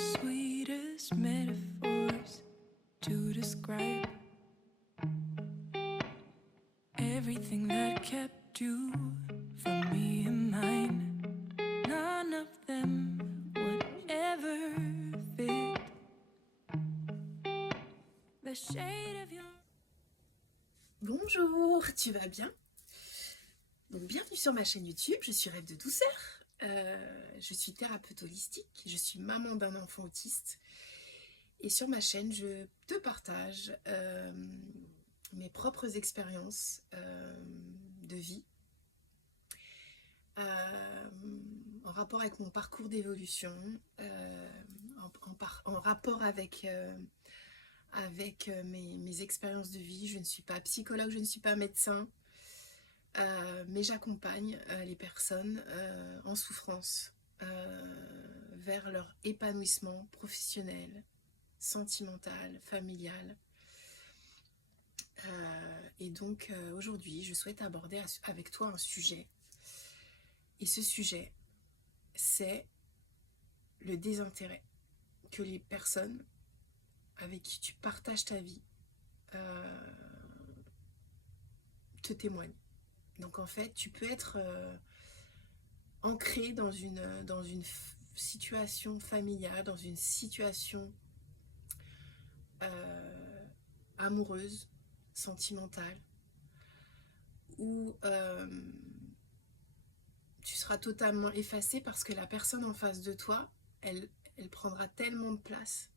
sweetest metaphors to describe everything that kept you from me and mine. None of them would ever fit the shade of your... Bonjour, tu vas bien? Donc bienvenue sur ma chaîne YouTube, je suis Rêve de douceur. Je suis thérapeute holistique, je suis maman d'un enfant autiste. Et sur ma chaîne, je te partage mes propres expériences de vie en rapport avec mon parcours d'évolution, en rapport avec mes expériences de vie. Je ne suis pas psychologue, je ne suis pas médecin, mais j'accompagne les personnes en souffrance vers leur épanouissement professionnel, sentimental, familial. Et donc aujourd'hui, je souhaite aborder avec toi un sujet. Et ce sujet, c'est le désintérêt que les personnes avec qui tu partages ta vie te témoignent. Donc en fait, tu peux être ancré dans une situation familiale, dans une situation amoureuse, sentimentale, où tu seras totalement effacé parce que la personne en face de toi, elle prendra tellement de place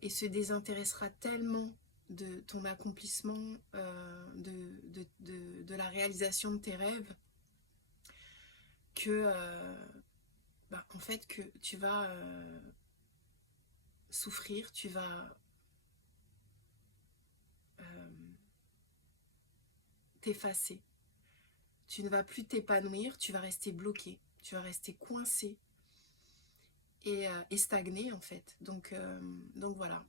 et se désintéressera tellement de ton accomplissement, de la réalisation de tes rêves, que en fait que tu vas souffrir, tu vas t'effacer. Tu ne vas plus t'épanouir, tu vas rester bloqué, tu vas rester coincé et stagné en fait. Donc voilà.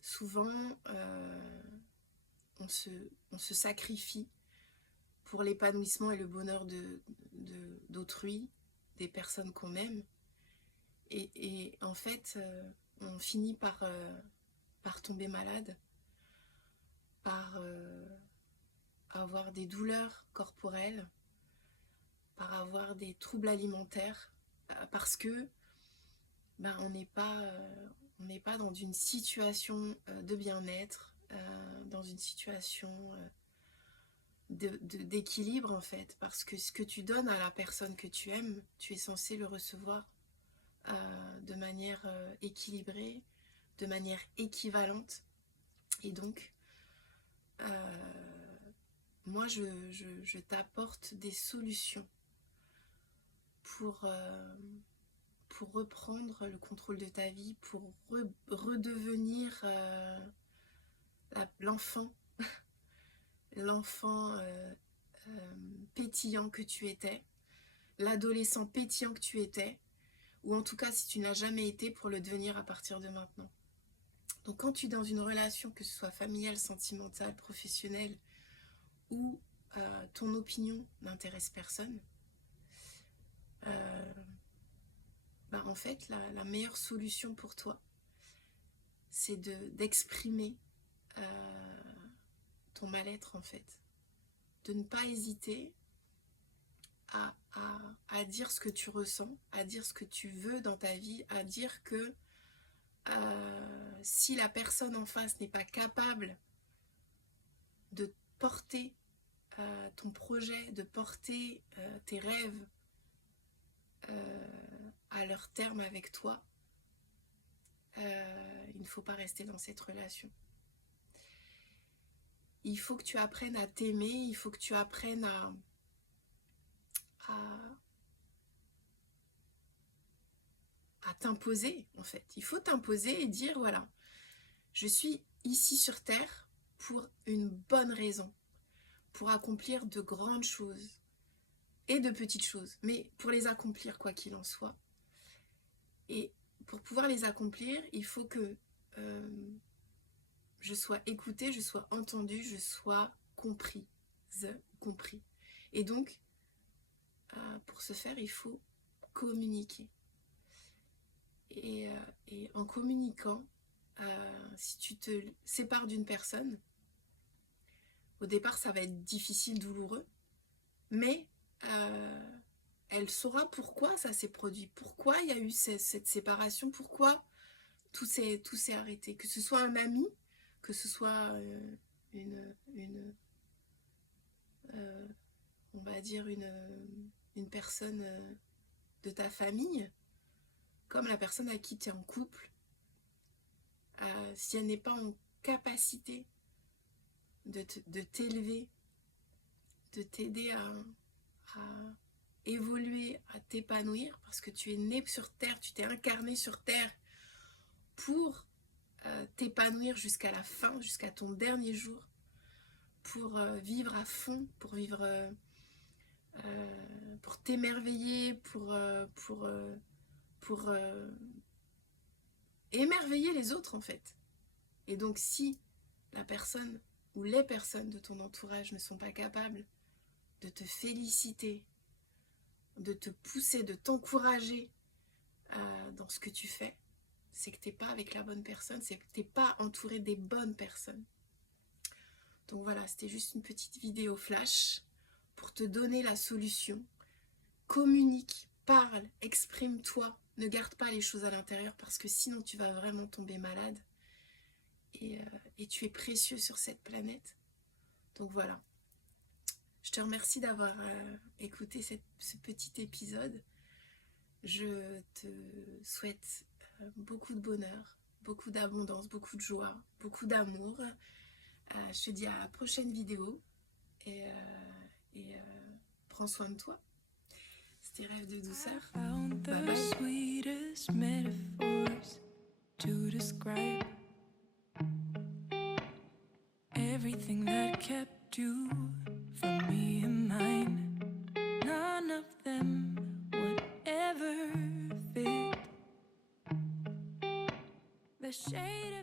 Souvent, on se sacrifie pour l'épanouissement et le bonheur d'autrui, des personnes qu'on aime. Et en fait, on finit par tomber malade, par avoir des douleurs corporelles, par avoir des troubles alimentaires, parce que on n'est pas dans une situation de bien-être, dans une situation d'équilibre en fait, parce que ce que tu donnes à la personne que tu aimes, tu es censé le recevoir de manière équilibrée, de manière équivalente. Et donc moi je t'apporte des solutions pour reprendre le contrôle de ta vie, pour redevenir l'enfant pétillant que tu étais, l'adolescent pétillant que tu étais, ou en tout cas si tu n'as jamais été, pour le devenir à partir de maintenant. Donc quand tu es dans une relation, que ce soit familiale, sentimentale, professionnelle, où ton opinion n'intéresse personne, en fait la meilleure solution pour toi, c'est d'exprimer ton mal-être en fait, de ne pas hésiter à dire ce que tu ressens, à dire ce que tu veux dans ta vie, à dire que si la personne en face n'est pas capable de porter ton projet, de porter tes rêves à leur terme avec toi, il ne faut pas rester dans cette relation. Il faut que tu apprennes à t'aimer, il faut que tu apprennes à t'imposer en fait. Il faut t'imposer et dire voilà, je suis ici sur Terre pour une bonne raison, pour accomplir de grandes choses et de petites choses, mais pour les accomplir quoi qu'il en soit. Et pour pouvoir les accomplir, il faut que je sois écoutée, je sois entendue, je sois compris. Et donc, pour ce faire, il faut communiquer. Et en communiquant, si tu te sépares d'une personne, au départ ça va être difficile, douloureux, mais elle saura pourquoi ça s'est produit, pourquoi il y a eu cette séparation, pourquoi tout s'est arrêté. Que ce soit un ami, que ce soit on va dire une personne de ta famille, comme la personne à qui tu es en couple, si elle n'est pas en capacité de t'élever, de t'aider à évoluer, à t'épanouir, parce que tu es né sur Terre, tu t'es incarné sur Terre pour t'épanouir jusqu'à la fin, jusqu'à ton dernier jour, pour vivre à fond, pour vivre, pour t'émerveiller, pour émerveiller les autres en fait. Et donc si la personne ou les personnes de ton entourage ne sont pas capables de te féliciter, de te pousser, de t'encourager dans ce que tu fais, c'est que tu n'es pas avec la bonne personne, c'est que tu n'es pas entouré des bonnes personnes. Donc voilà, c'était juste une petite vidéo flash pour te donner la solution. Communique, parle, exprime-toi, ne garde pas les choses à l'intérieur parce que sinon tu vas vraiment tomber malade. Et tu es précieux sur cette planète. Donc voilà. Je te remercie d'avoir écouté ce petit épisode. Je te souhaite beaucoup de bonheur, beaucoup d'abondance, beaucoup de joie, beaucoup d'amour. Je te dis à la prochaine vidéo et prends soin de toi. C'était Rêve de douceur. Bye bye. Sweetest metaphors to describe everything that kept you from me and mine. None of them would ever fit the shade